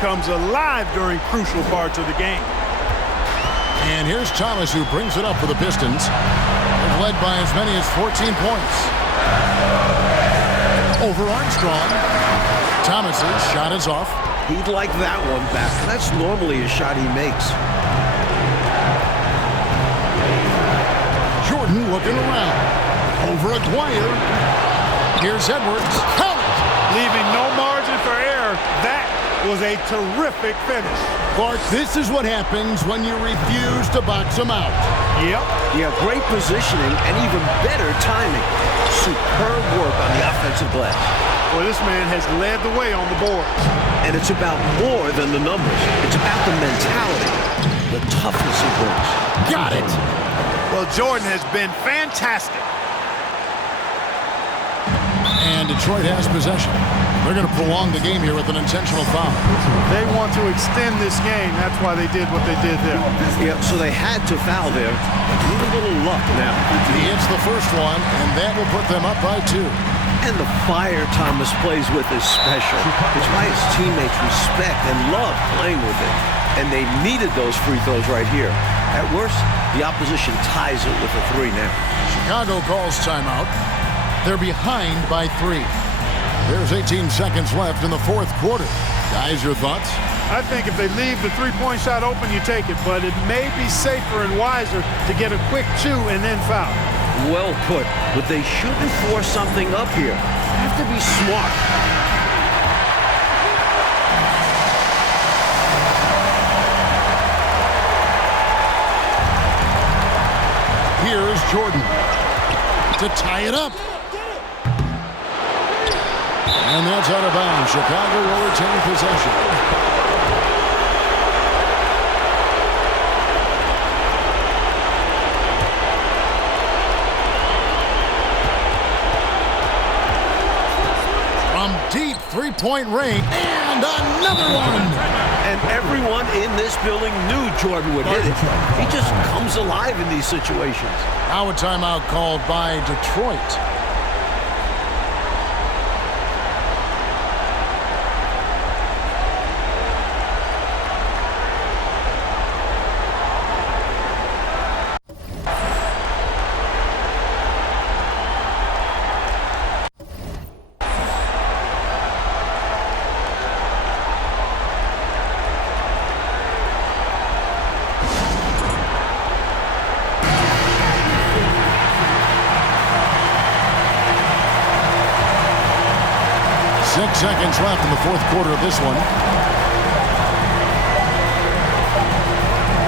comes alive during crucial parts of the game. And here's Thomas, who brings it up for the Pistons. They've led by as many as 14 points. Over Armstrong. Thomas's shot is off. He'd like that one back. That's normally a shot he makes. Jordan looking around. Over at Dwyer. Here's Edwards. Count it! Leaving no margin for error. That was a terrific finish. Clark, this is what happens when you refuse to box them out. Yep. Yeah, great positioning and even better timing. Superb work on the offensive glass. Well, this man has led the way on the boards. And it's about more than the numbers. It's about the mentality, the toughness he brings. Got it! Well, Jordan has been fantastic. And Detroit has possession. They're going to prolong the game here with an intentional foul. They want to extend this game. That's why they did what they did there. Yeah, so they had to foul there. Need a little luck now. He hits the first one, and that will put them up by 2. And the fire Thomas plays with is special. It's why his teammates respect and love playing with it. And they needed those free throws right here. At worst, the opposition ties it with a 3 now. Chicago calls timeout. They're behind by 3. There's 18 seconds left in the fourth quarter. Guys, your thoughts? I think if they leave the three-point shot open, you take it. But it may be safer and wiser to get a quick 2 and then foul. Well put. But they shouldn't force something up here. Have to be smart. Here's Jordan to tie it up. And that's out of bounds. Chicago will retain possession. From deep three-point range, and another one. And everyone in this building knew Jordan would hit it. He just comes alive in these situations. Now a timeout called by Detroit. Seconds left in the fourth quarter of this one.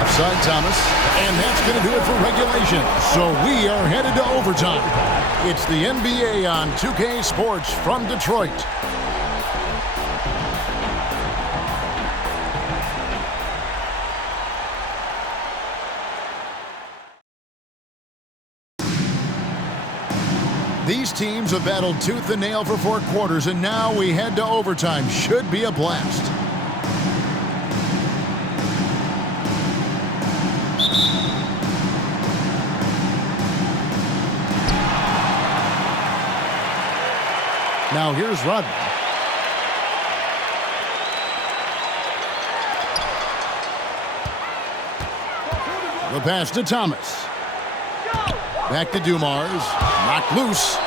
Offside Thomas, and that's going to do it for regulation. So we are headed to overtime. It's the NBA on 2K Sports from Detroit. These teams have battled tooth and nail for 4 quarters, and now we head to overtime. Should be a blast. Now here's Rodman. The pass to Thomas. Back to Dumars. Knocked loose.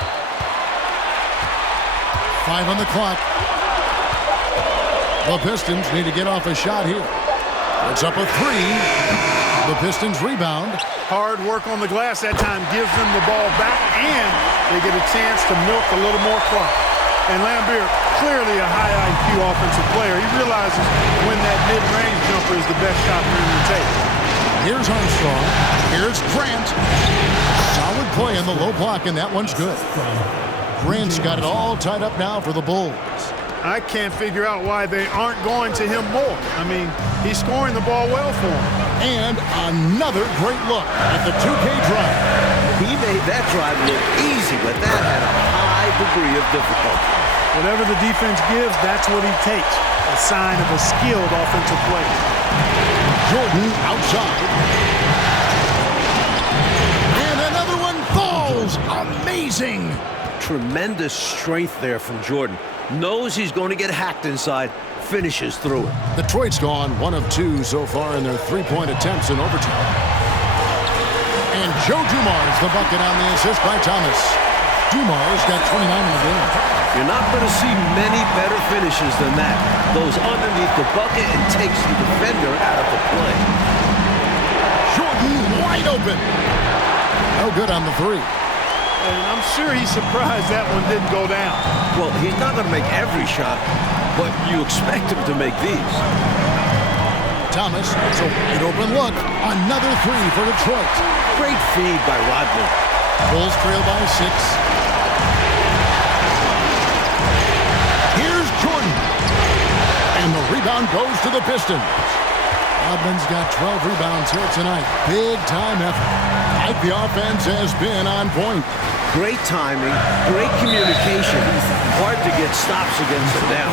5 on the clock. The Pistons need to get off a shot here. It's up a 3. The Pistons rebound. Hard work on the glass that time gives them the ball back, and they get a chance to milk a little more clock. And Laimbeer, clearly a high IQ offensive player. He realizes when that mid-range jumper is the best shot for him to take. Here's Armstrong. Here's Grant. Solid play in the low block, and that one's good. Grant's got it all tied up now for the Bulls. I can't figure out why they aren't going to him more. I mean, he's scoring the ball well for him. And another great look at the 2K drive. He made that drive look easy, but that had a high degree of difficulty. Whatever the defense gives, that's what he takes. A sign of a skilled offensive player. Jordan outside. And another one falls. Amazing. Tremendous strength there from Jordan. Knows he's going to get hacked inside. finishes through it. Detroit's gone 1 of 2 so far in their three-point attempts in overtime. And Joe Dumars the bucket on the assist by Thomas. Dumars got 29 in the game. You're not going to see many better finishes than that. Goes underneath the bucket and takes the defender out of the play. Jordan wide open. No good on the three. And I'm sure he's surprised that one didn't go down. Well, he's not going to make every shot, but you expect him to make these. Thomas, it's a wide open look. Another three for Detroit. Great feed by Rodman. Bulls trail by 6. Here's Jordan. And the rebound goes to the Pistons. Rodman's got 12 rebounds here tonight. Big time effort. Like the offense has been on point. Great timing, great communication. Hard to get stops against him now.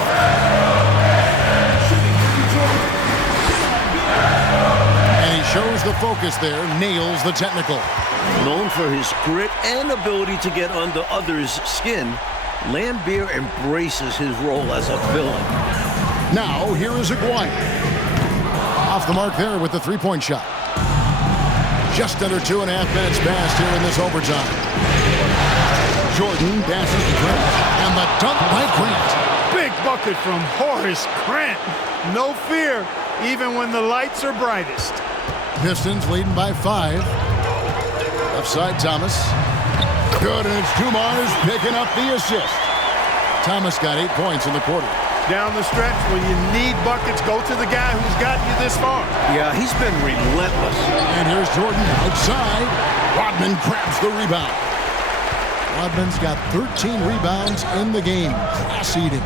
And he shows the focus there, nails the technical. Known for his grit and ability to get under others' skin, Laimbeer embraces his role as a villain. Now, here is Aguirre. Off the mark there with the three-point shot. Just under 2.5 minutes passed here in this overtime. Jordan passes to Grant. And the dunk by Grant. Big bucket from Horace Grant. No fear, even when the lights are brightest. Pistons leading by 5. Left side, Thomas. Good, and it's Dumars picking up the assist. Thomas got 8 points in the quarter. Down the stretch, when you need buckets, go to the guy who's gotten you this far. Yeah, he's been relentless. And here's Jordan outside. Rodman grabs the rebound. Rodman's got 13 rebounds in the game. Class eating.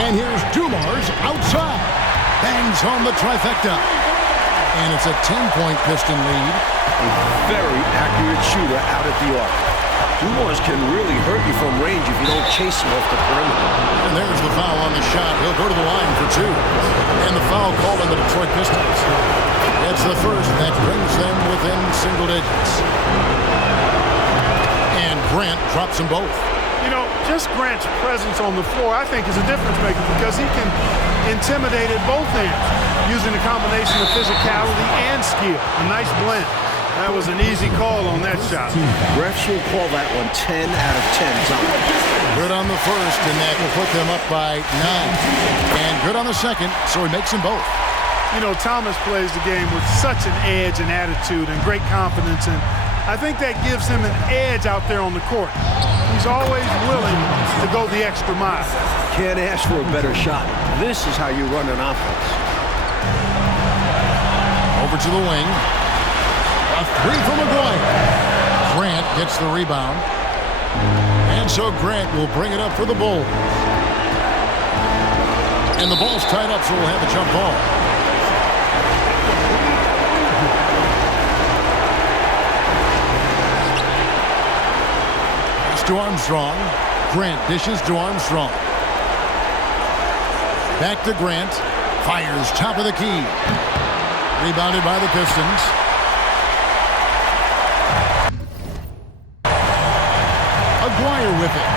And here's Dumars outside. Bangs home the trifecta. And it's a 10-point Piston lead. A very accurate shooter out at the arc. Dumars can really hurt you from range if you don't chase him off the perimeter. And there's the foul on the shot. He'll go to the line for 2. And the foul called on the Detroit Pistons. It's the first that brings them within single digits. And Grant drops them both. You know, just Grant's presence on the floor, I think, is a difference maker because he can intimidate at both ends using a combination of physicality and skill. A nice blend. That was an easy call on that shot. Refs will call that one 10 out of 10 times. Good on the first, and that will put them up by 9. And good on the second, so he makes them both. You know, Thomas plays the game with such an edge and attitude and great confidence, and I think that gives him an edge out there on the court. He's always willing to go the extra mile. Can't ask for a better shot. This is how you run an offense. Over to the wing. A three from Aguirre. Grant gets the rebound. And so Grant will bring it up for the Bulls. And the ball's tied up, so we'll have the jump ball. Pass to Armstrong. Grant dishes to Armstrong. Back to Grant. Fires top of the key. Rebounded by the Pistons. Aguirre with it.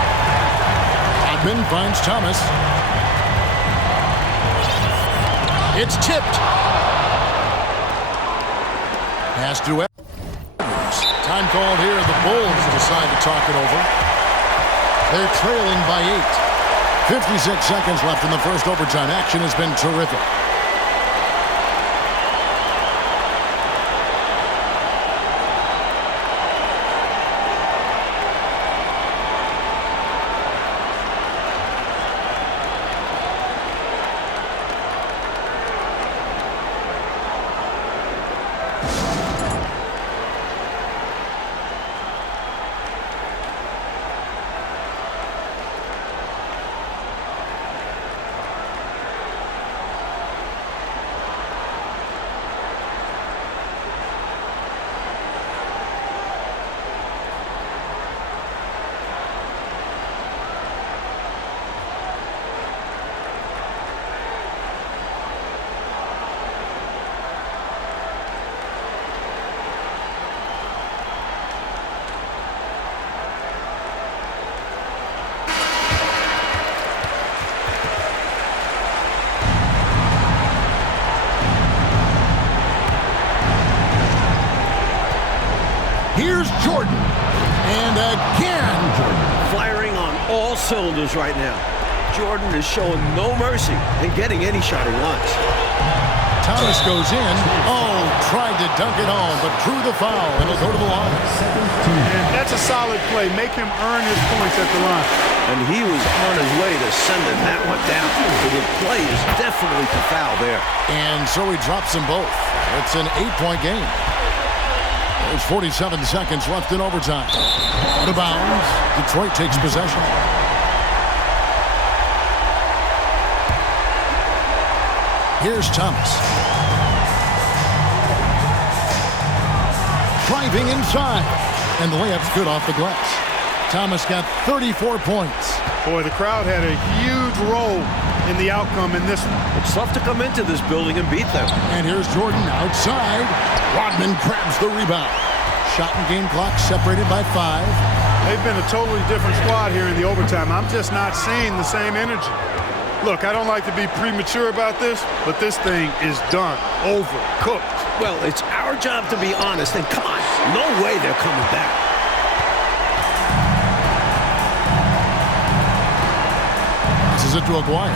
Rodman finds Thomas. It's tipped. Pass to Edwards. Time called here. The Bulls decide to talk it over. They're trailing by 8. 56 seconds left in the first overtime. Action has been terrific. Jordan. And again, Firing on all cylinders right now. Jordan is showing no mercy in getting any shot he wants. Thomas goes in. Oh, tried to dunk it home, but drew the foul, and he'll go to the line. And that's a solid play. Make him earn his points at the line. And he was on his way to sending that one down. So the play is definitely to foul there. And so he drops them both. It's an 8-point game. There's 47 seconds left in overtime. Out of bounds. Detroit takes possession. Here's Thomas. Driving inside. And the layup's good off the glass. Thomas got 34 points. Boy, the crowd had a huge role in the outcome in this one. It's tough to come into this building and beat them. And here's Jordan outside. Rodman grabs the rebound. Shot and game clock separated by 5. They've been a totally different squad here in the overtime. I'm just not seeing the same energy. Look, I don't like to be premature about this, but this thing is done, over, cooked. Well, it's our job to be honest, and come on, no way they're coming back. This is it to Aguirre.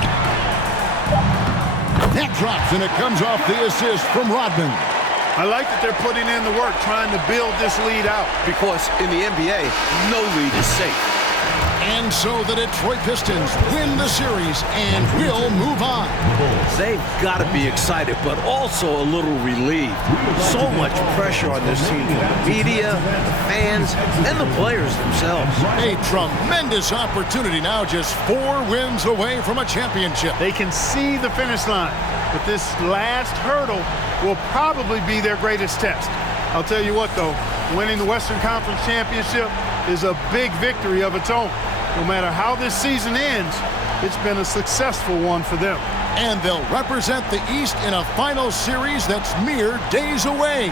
That drops, and it comes off the assist from Rodman. I like that they're putting in the work, trying to build this lead out. Because in the NBA, no lead is safe. And so the Detroit Pistons win the series and will move on. They've got to be excited, but also a little relieved. So much pressure on this team from the media, the fans, and the players themselves. A tremendous opportunity now, just 4 wins away from a championship. They can see the finish line, but this last hurdle will probably be their greatest test. I'll tell you what, though, winning the Western Conference Championship is a big victory of its own. No matter how this season ends, it's been a successful one for them. And they'll represent the East in a final series that's mere days away.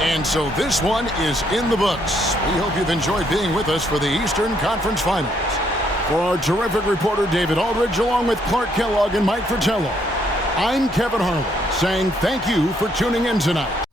And so this one is in the books. We hope you've enjoyed being with us for the Eastern Conference Finals. For our terrific reporter, David Aldridge, along with Clark Kellogg and Mike Fratello, I'm Kevin Harlan, saying thank you for tuning in tonight.